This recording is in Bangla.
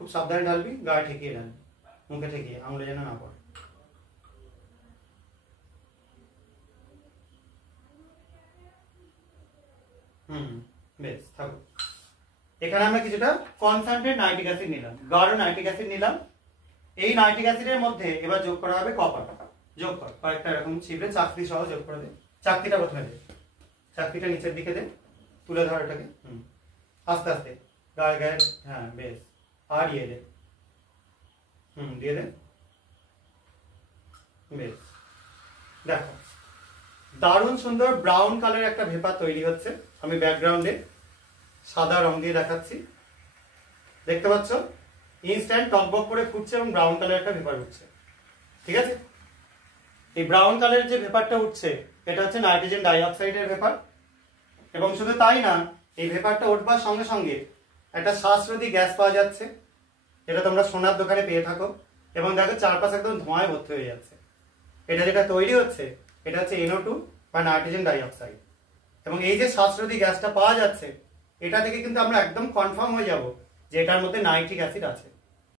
খুব সাবধানে ঢালবি, গায়ে ঠেকিয়ে ঢালবি, মুখে ঠেকিয়ে, আঙুলে যেন না পড়ে। বেশ থাকুক। এখানে আমরা কিছুটা কনসেন্ট্রেট নাইট্রিক অ্যাসিড নিলাম, গাঢ় নাইট্রিক অ্যাসিড নিলাম। এই নাইট্রিক অ্যাসিডের মধ্যে এবার যোগ করা হবে কপার। যোগ কর, কয়েকটা এরকম ছিপড়ে চাকতি সহ যোগ করে দে। চাকতিটা প্রথমে দে, চাকতিটা নিচের দিকে দে, তুলে ধর এটাকে। আস্তে আস্তে গায়ে গায়ে, হ্যাঁ বেশ। আর ইয়ে দে, দিয়ে দে, বেশ। দেখো দারুণ সুন্দর ব্রাউন কালার একটা ভেপার তৈরি হচ্ছে। আমি ব্যাকগ্রাউন্ডে সাদা রং দিয়ে দেখাচ্ছি, দেখতে পাচ্ছ? ইনস্ট্যান্ট টকবক করে ফুটছে এবং ব্রাউন কালার একটা ভেপার উঠছে। ঠিক আছে, এই ব্রাউন কালারের যে ভেপারটা উঠছে এটা হচ্ছে নাইট্রোজেন ডাইঅক্সাইডের ভেপার। এবং শুধু তাই না, এই ভেপারটা উঠবার সঙ্গে সঙ্গে একটা শ্বাসরোধী গ্যাস পাওয়া যাচ্ছে, যেটা তোমরা সোনার দোকানে পেয়ে থাকো। এবং দেখো চারপাশে একদম ধোঁয়ায় ভর্তি হয়ে যাচ্ছে। এটা যেটা তৈরি হচ্ছে এটা হচ্ছে NO2 বা নাইট্রোজেন ডাইঅক্সাইড। এবং এই যে শ্বাসরোধী গ্যাসটা পাওয়া যাচ্ছে, এটা থেকে কিন্তু আমরা একদম কনফার্ম হয়ে যাব যে এটার মধ্যে নাইট্রিক অ্যাসিড আছে।